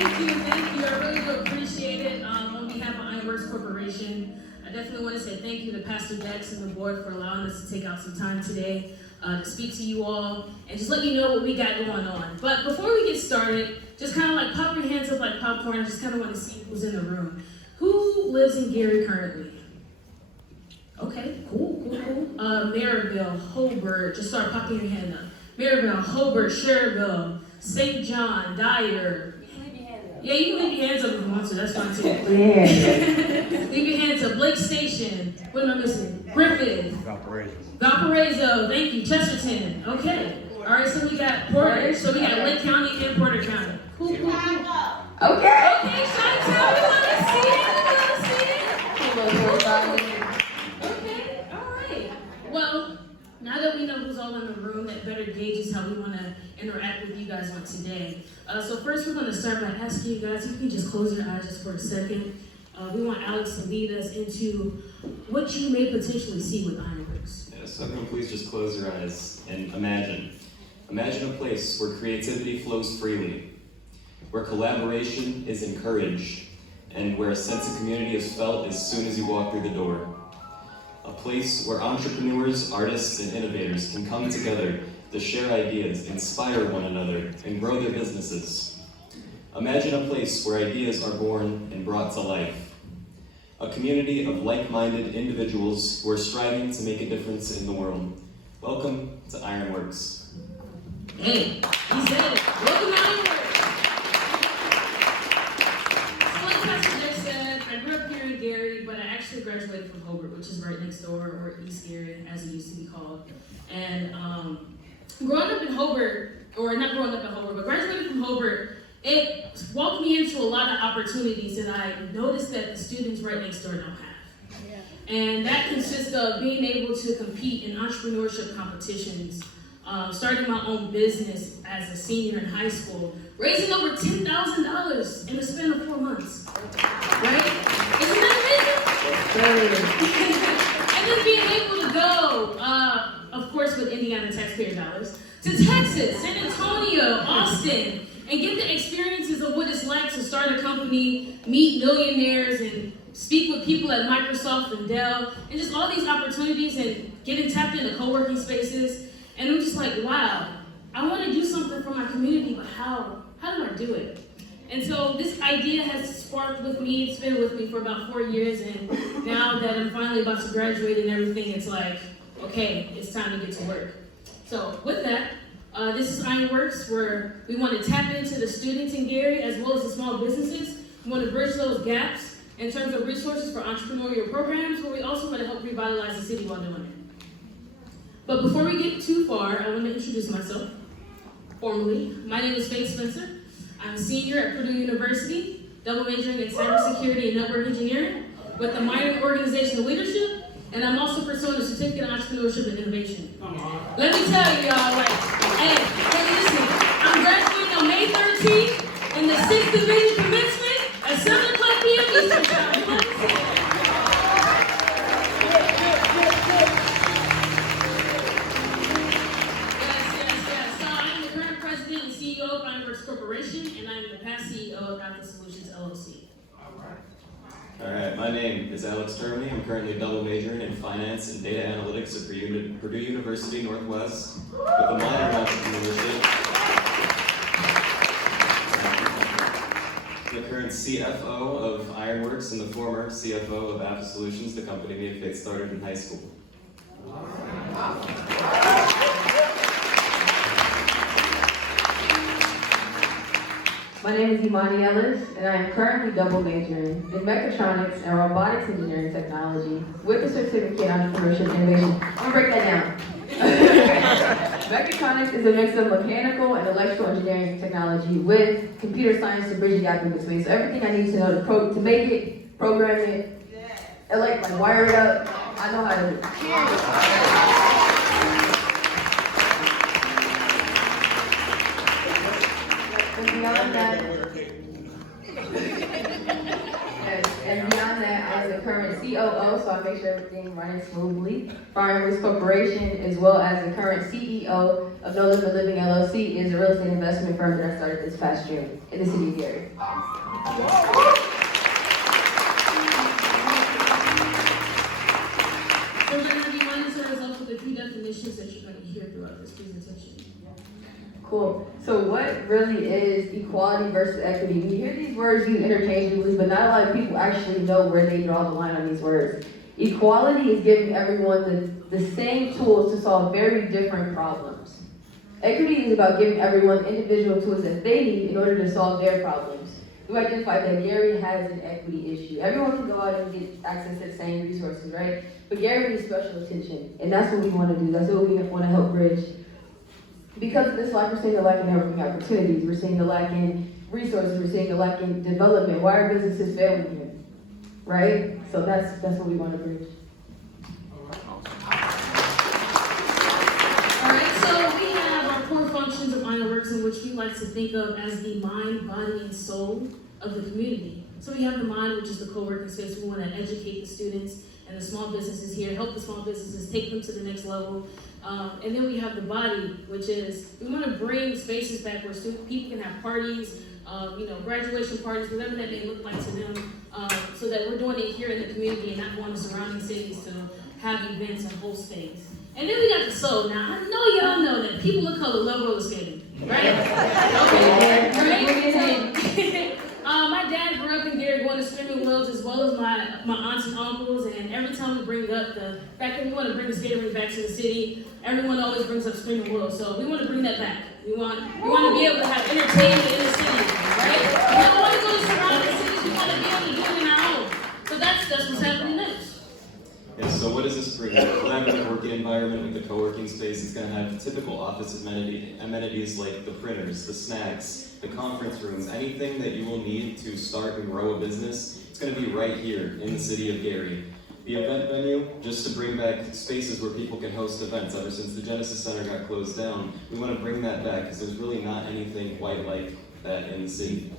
Thank you. I really do appreciate it. On behalf of IronWorkz Corporation, I definitely want to say thank you to Pastor Dex and the board for allowing us to take out some time today to speak to you all and just let me know what we got going on. But before we get started, just kind of like pop your hands up like popcorn. I just kind of want to see who's in the room. Who lives in Gary currently? Okay, cool. Maryville, Hobart, just start popping your hand up. Maryville, Hobart, Cherville, St. John, Dyer. Yeah, you can leave your hands up if you want to, that's fine too. Yeah. Leave your hands up. Blake Station, what am I missing? Griffith. Valparaiso, thank you. Chesterton, okay. All right, so we got Porter, so we got Lake County and Porter County. Cool. Okay. Okay, Chi-Town, we want to see it. Okay, all right. Well, now that we know who's all in the room, that better gauges how we want to interact with you guys on today. So first we're going to start by asking you guys, if you can just close your eyes just for a second. We want Alex to lead us into what you may potentially see with IronWorkz. Yeah, so everyone please just close your eyes and imagine. Imagine a place where creativity flows freely, where collaboration is encouraged, and where a sense of community is felt as soon as you walk through the door. A place where entrepreneurs, artists, and innovators can come together to share ideas, inspire one another, and grow their businesses. Imagine a place where ideas are born and brought to life. A community of like-minded individuals who are striving to make a difference in the world. Welcome to IronWorkz. Hey, he said it. Welcome to IronWorkz. So like Pastor Dex said, I grew up here in Gary, but I actually graduated from Hobart, which is right next door, or East Gary, as it used to be called. And growing up in Hobart, or not growing up in Hobart, but graduating from Hobart, it walked me into a lot of opportunities that I noticed that the students right next door don't have. Yeah. And that consists of being able to compete in entrepreneurship competitions, starting my own business as a senior in high school, raising over $10,000 in the span of 4 months. Right? Isn't that amazing? And then being able to go, of course with Indiana taxpayer dollars, to Texas, San Antonio, Austin, and get the experiences of what it's like to start a company, meet millionaires, and speak with people at Microsoft and Dell, and just all these opportunities and getting tapped into co-working spaces. And I'm just like, wow, I want to do something for my community, but how do I do it? And so this idea has sparked with me. It's been with me for about 4 years, and now that I'm finally about to graduate and everything, it's like, okay, it's time to get to work. So with that, this is IronWorkz, where we want to tap into the students in Gary as well as the small businesses. We want to bridge those gaps in terms of resources for entrepreneurial programs, but we also want to help revitalize the city while doing it. But before we get too far, I want to introduce myself formally. My name is Faith Spencer. I'm a senior at Purdue University, double majoring in cybersecurity and network engineering with a minor in organizational leadership, and I'm also pursuing a certificate in entrepreneurship and innovation. Let me tell you, y'all, like, hey, listen, I'm graduating on May 13th in the 6th Division commencement at 7 o'clock p.m. Eastern Time. Yes. So I'm the current president and CEO of IronWorkz Corporation, and I'm the past CEO of Apple Solutions, LLC. All right, my name is Alex Termini. I'm currently double majoring in finance and data analytics at Purdue University Northwest with a minor in entrepreneurship. The current CFO of IronWorkz and the former CFO of Apple Solutions, the company me and Faith started in high school. My name is Imani Ellis, and I am currently double majoring in mechatronics and robotics engineering technology with a certificate in entrepreneurship and innovation. I'm gonna break that down. Mechatronics is a mix of mechanical and electrical engineering technology with computer science to bridge the gap in between. So everything I need to know to make it, program it, like wire it up, I know how to do it. And beyond that, I am the current COO, so I make sure everything running smoothly for IronWorkz Corporation, as well as the current CEO of No Limit Living LLC, is a real estate investment firm that I started this past year in the city of Gary. So we're going to be running some results with the key definitions that you're going to hear throughout this presentation. Cool. So what really is equality versus equity? We hear these words used interchangeably, but not a lot of people actually know where they draw the line on these words. Equality is giving everyone the same tools to solve very different problems. Equity is about giving everyone individual tools that they need in order to solve their problems. We identified that Gary has an equity issue. Everyone can go out and get access to the same resources, right? But Gary needs special attention, and that's what we want to do. That's what we want to help bridge. Because of this lack, we're seeing a lack in networking opportunities. We're seeing a lack in resources. We're seeing a lack in development. Why are businesses failing here? Right? So that's what we want to bridge. All right, so we have our core functions of IronWorkz, in which we like to think of as the mind, body, and soul of the community. So we have the mind, which is the co-working space. We want to educate the students and the small businesses here, help the small businesses, take them to the next level. And then we have the body, which is, we want to bring spaces back where people can have parties, graduation parties, whatever that may look like to them, so that we're doing it here in the community and not going to surrounding cities to have events and host things. And then we got the soul. Now, I know y'all know that people of color love roller skating, right? Okay, right? My dad grew up in Gary going to swimming wheels, as well as my aunts and uncles, and every time we bring up the fact that we want to bring the skating rink back to the city, everyone always brings up swimming wheels, so we want to bring that back. We want to be able to have entertainment in the city, right? We don't want to go to surrounding cities, we want to be able to do it in our own. So that's what's happening next. Yeah, so what does this bring? A collaborative working environment with the co-working space is going to have typical office amenities like the printers, the snacks, the conference rooms, anything that you will need to start and grow a business. It's going to be right here in the city of Gary. The event venue, just to bring back spaces where people can host events. Ever since the Genesis Center got closed down, we want to bring that back because there's really not anything quite like that in the city.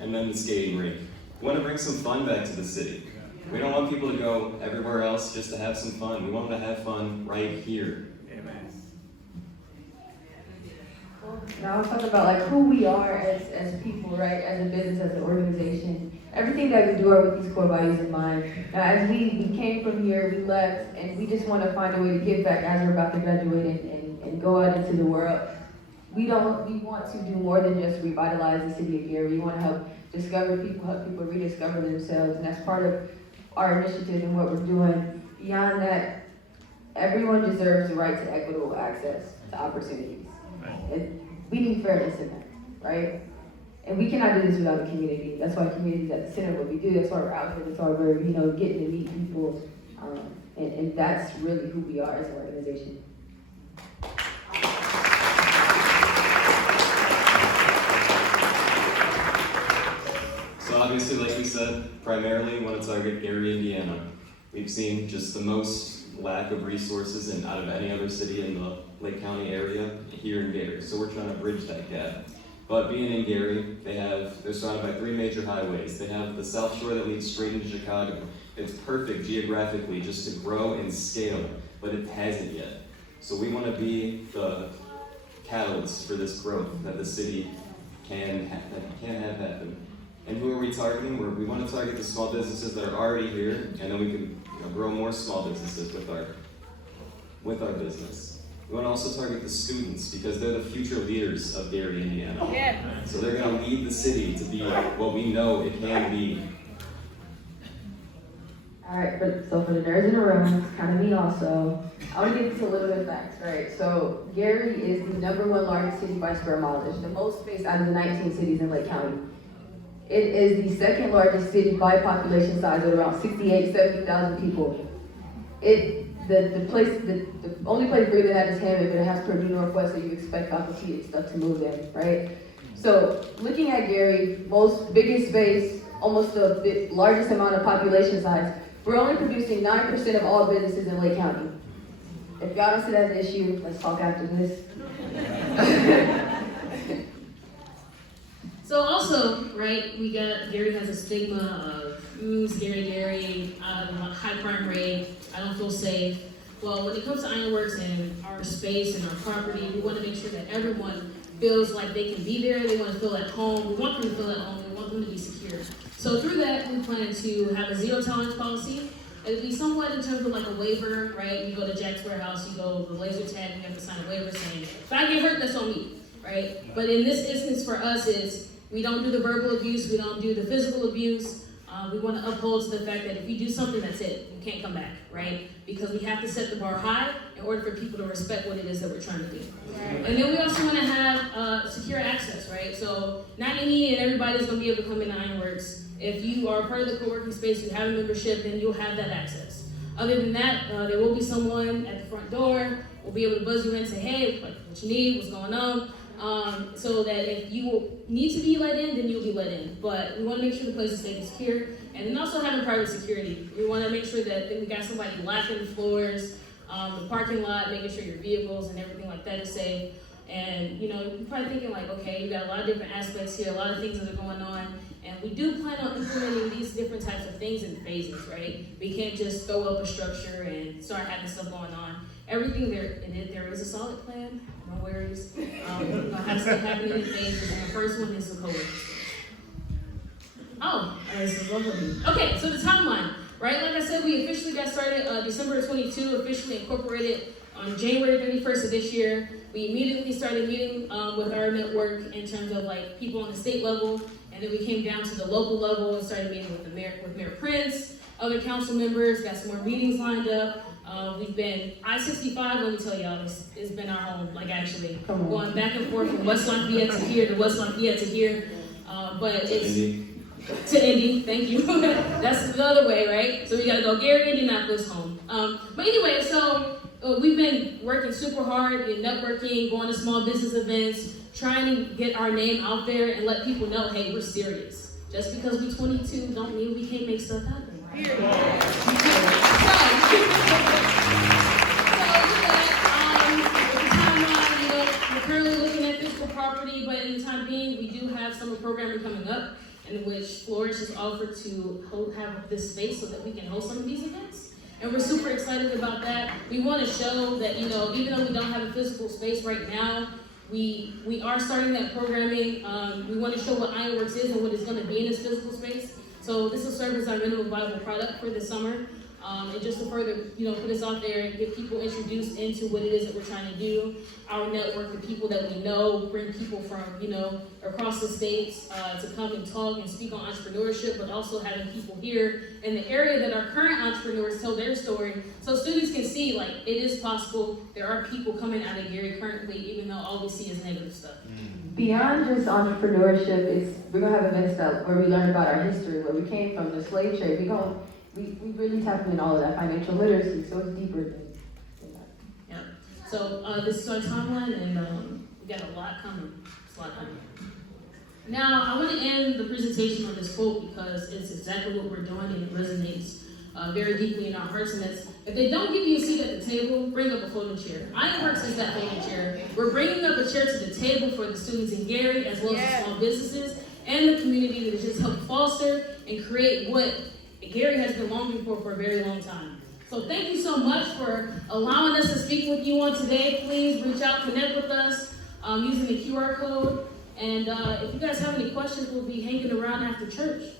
And then the skating rink. We want to bring some fun back to the city. We don't want people to go everywhere else just to have some fun. We want them to have fun right here. Amen. Now I'll talk about like who we are as people, right? As a business, as an organization. Everything that we do are with these core values in mind. Now as we came from here, we left, and we just want to find a way to give back as we're about to graduate and go out into the world. We want to do more than just revitalize the city of Gary. We want to help discover people, help people rediscover themselves, and that's part of our initiative and what we're doing. Beyond that, everyone deserves the right to equitable access to opportunities. And we need fairness in that, right? And we cannot do this without the community. That's why community is at the center of what we do. That's why we're out here. That's why we're, getting to meet people. And that's really who we are as an organization. So obviously, like we said, primarily we want to target Gary, Indiana. We've seen just the most lack of resources out of any other city in the Lake County area here in Gary. So we're trying to bridge that gap. But being in Gary, they're surrounded by 3 major highways. They have the South Shore that leads straight into Chicago. It's perfect geographically just to grow and scale, but it hasn't yet. So we want to be the catalyst for this growth that the city can have happen. And who are we targeting? We want to target the small businesses that are already here, and then we can grow more small businesses with our business. We want to also target the students because they're the future leaders of Gary, Indiana. Yeah. So they're going to lead the city to be what we know it can be. All right, so for the nerds in the room, it's kind of me also. I want to give you a little bit of facts, right? So Gary is the #1 largest city by square mileage, the most space out of the 19 cities in Lake County. It is the 2nd largest city by population size at around 70,000 people. The only place where it has is Hammond, but it has Purdue Northwest, so you expect faculty and stuff to move in, right? So looking at Gary, biggest space, almost the largest amount of population size, we're only producing 9% of all businesses in Lake County. If y'all don't see that as an issue, let's talk after this. So also, right, we got, Gary has a stigma of, scary, high crime rate, I don't feel safe. Well, when it comes to IronWorkz and our space and our property, we want to make sure that everyone feels like they can be there, they want to feel at home, we want them to feel at home, we want them to be secure. So through that, we plan to have a zero tolerance policy. It'll be somewhat in terms of like a waiver, right? You go to Jack's Warehouse, you go to the laser tag, you have to sign a waiver saying, if I get hurt, that's on me, right? But in this instance for us is, we don't do the verbal abuse, we don't do the physical abuse. We want to uphold to the fact that if you do something, that's it. You can't come back, right? Because we have to set the bar high in order for people to respect what it is that we're trying to do. Right. And then we also want to have secure access, right? So not any and everybody's going to be able to come into IronWorkz. If you are part of the co-working space, you have a membership, then you'll have that access. Other than that, there will be someone at the front door. We'll be able to buzz you in and say, hey, what you need, what's going on. So that if you need to be let in, then you'll be let in. But we want to make sure the place is safe and secure. And then also having private security. We want to make sure that we got somebody locking the floors, the parking lot, making sure your vehicles and everything like that is safe. And you're probably thinking like, okay, you got a lot of different aspects here, a lot of things that are going on. And we do plan on implementing these different types of things in phases, right? We can't just throw up a structure and start having stuff going on. Everything there is a solid plan, no worries. Have stuff happening in phases, and the first one is the co-working space. This is lovely. Okay, so the timeline, right? Like I said, we officially got started December 22, officially incorporated on January 31st of this year. We immediately started meeting with our network in terms of like people on the state level, and then we came down to the local level and started meeting with Mayor Prince, other council members, got some more meetings lined up. We've been, I-65, let me tell y'all, it's been our home, like actually, going back and forth from West Lafayette to here, to West Lafayette to here, but it's, to Indy, thank you. That's the other way, right? So we gotta go Gary, Indianapolis, home. But anyway, so we've been working super hard in networking, going to small business events, trying to get our name out there and let people know, hey, we're serious. Just because we're 22 don't mean we can't make stuff happen, right? So with the timeline, we're currently looking at physical property, but in the time being, we do have summer programming coming up, in which Flourish has offered to have this space so that we can host some of these events. And we're super excited about that. We want to show that, even though we don't have a physical space right now, we are starting that programming. We want to show what IronWorkz is and what it's going to be in this physical space. So this will serve as our minimum viable product for this summer. And just to further, put us out there and get people introduced into what it is that we're trying to do. Our network, the people that we know, bring people from, across the states to come and talk and speak on entrepreneurship, but also having people here in the area that are current entrepreneurs tell their story, so students can see, like, it is possible. There are people coming out of Gary currently, even though all we see is negative stuff. Beyond just entrepreneurship, we're gonna have events where we learn about our history, where we came from, the slave trade. We really tap in all of that financial literacy, so it's deeper than that. Yeah. So this is our timeline, and we got a lot coming. Now, I want to end the presentation on this quote because it's exactly what we're doing and it resonates very deeply in our hearts. And that's, if they don't give you a seat at the table, bring up a folding chair. IronWorkz is that folding chair. We're bringing up a chair to the table for the students in Gary, as well as the small businesses and the community that has just helped foster and create what Gary has been longing for a very long time. So thank you so much for allowing us to speak with you on today. Please reach out, connect with us using the QR code. And if you guys have any questions, we'll be hanging around after church.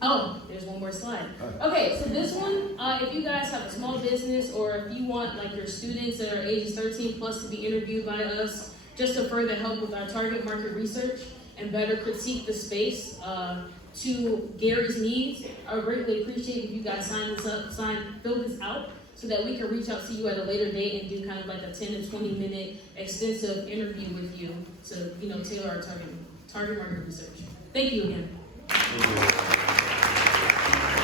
Oh, there's one more slide. Okay, so this one, if you guys have a small business or if you want like your students that are ages 13 plus to be interviewed by us, just to further help with our target market research and better critique the space to Gary's needs, I would greatly appreciate if you guys fill this out so that we can reach out to you at a later date and do kind of like a 10 to 20 minute extensive interview with you to, tailor our target market research. Thank you again. Thank you.